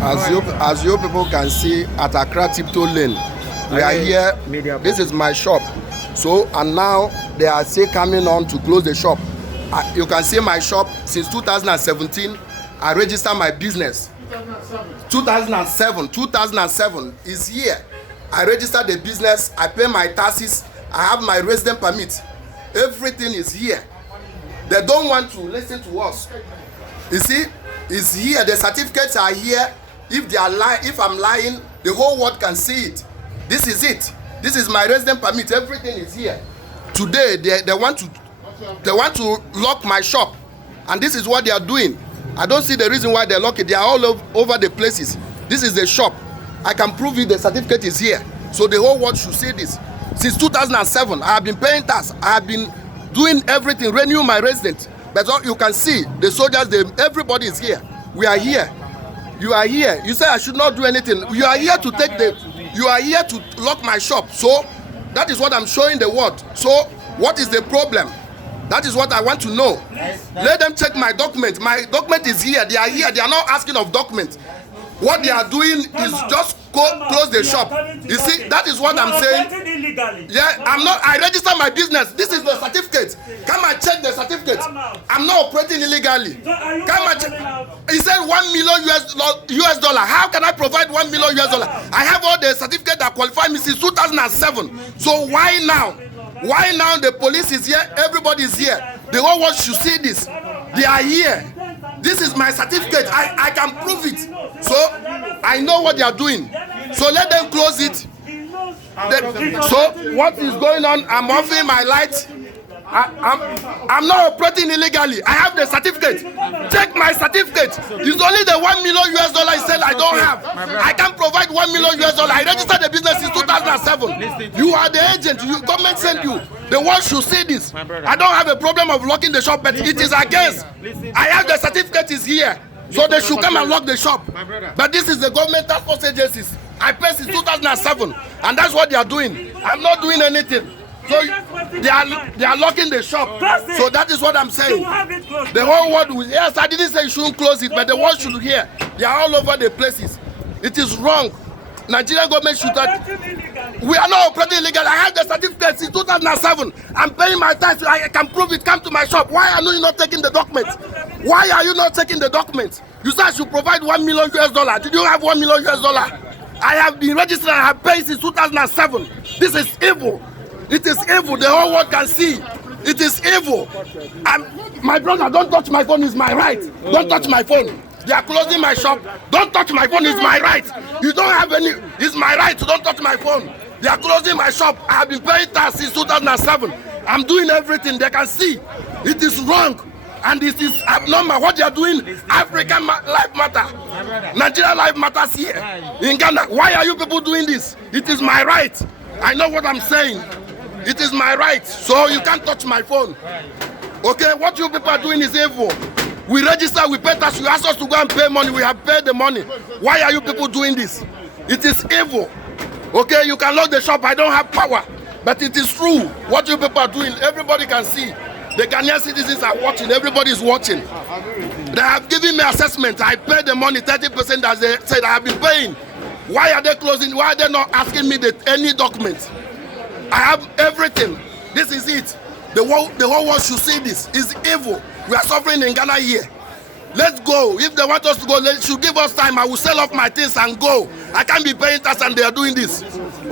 As you people can see at Accra Tiptoe Lane, we are here. This is my shop. So, and now they are still coming on to close the shop. You can see my shop since 2017. I registered my business. 2007 is here. I registered the business. I pay my taxes. I have my resident permit. Everything is here. They don't want to listen to us. You see, it's here. The certificates are here. If they are if I'm lying, the whole world can see it. This is it. This is my resident permit. Everything is here. Today they want to lock my shop, and this is what they are doing. I don't see the reason why they lock it. They are all over the places. This is the shop. I can prove it. The certificate is here. So the whole world should see this. Since 2007, I have been paying tax. I have been doing everything, renewing my residence. But you can see the soldiers, everybody is here. We are here. You are here. You say I should not do anything. You are here to you are here to lock my shop. So that is what I'm showing the world. So what is the problem? That is what I want to know. Let them check my document. My document is here. They are here. They are not asking of documents. What they are doing is just close the shop. You see, that is what I'm saying. Yeah, I'm not. I register my business. This is the certificate. Come and check the certificate. I'm not operating illegally. Come and check. He said $1 million US dollar. How can I provide $1 million US dollar? I have all the certificates that qualify me since 2007. So why now? Why now the police is here? Everybody is here. The whole world should see this. They are here. This is my certificate. I can prove it. So I know what they are doing. So let them close it. So what is going on? I'm offering my light. I'm not operating illegally. I have the certificate. Check my certificate. It's only the $1 million US dollar he said I don't have. I can provide $1 million US dollar. I registered the business in 2007. You are the agent. Government sent you. The world should see this. I don't have a problem of locking the shop, but it is against. I have the certificate is here. So they should come and lock the shop. But this is the government task force agencies. I paid since 2007, and that's what they are doing. I'm not doing anything. So they are locking the shop. So that is what I'm saying. The whole world will, yes, I didn't say you shouldn't close it, but the world should hear. They are all over the places. It is wrong. Nigerian government should we are not operating illegally. I have the certificate since 2007. I'm paying my tax. I can prove it. Come to my shop. Why are you not taking the documents? Why are you not taking the documents? You said I should provide $1 million US dollar. Did you have $1 million US dollar? I have been registered. I have paid since 2007. This is evil. It is evil. The whole world can see. It is evil. My brother, don't touch my phone. It's my right. Don't touch my phone. They are closing my shop. Don't touch my phone. It's my right. You don't have any. It's my right. Don't touch my phone. They are closing my shop. I have been paying tax since 2007. I'm doing everything. They can see. It is wrong. And it is abnormal. What they are doing, African life matter. Nigeria life matters here. In Ghana. Why are you people doing this? It is my right. I know what I'm saying. It is my right. So you can't touch my phone. Okay, what you people are doing is evil. We register, we pay tax, you ask us to go and pay money, we have paid the money. Why are you people doing this? It is evil. Okay, you can lock the shop, I don't have power. But it is true. What you people are doing, everybody can see. The Ghanaian citizens are watching, everybody is watching. They have given me assessment, I paid the money, 30% as they said I have been paying. Why are they closing? Why are they not asking me any documents? I have everything. This is it. The whole world should see this. It's evil. We are suffering in Ghana here. Let's go. If they want us to go, they should give us time. I will sell off my things and go. I can't be paying tax and they are doing this.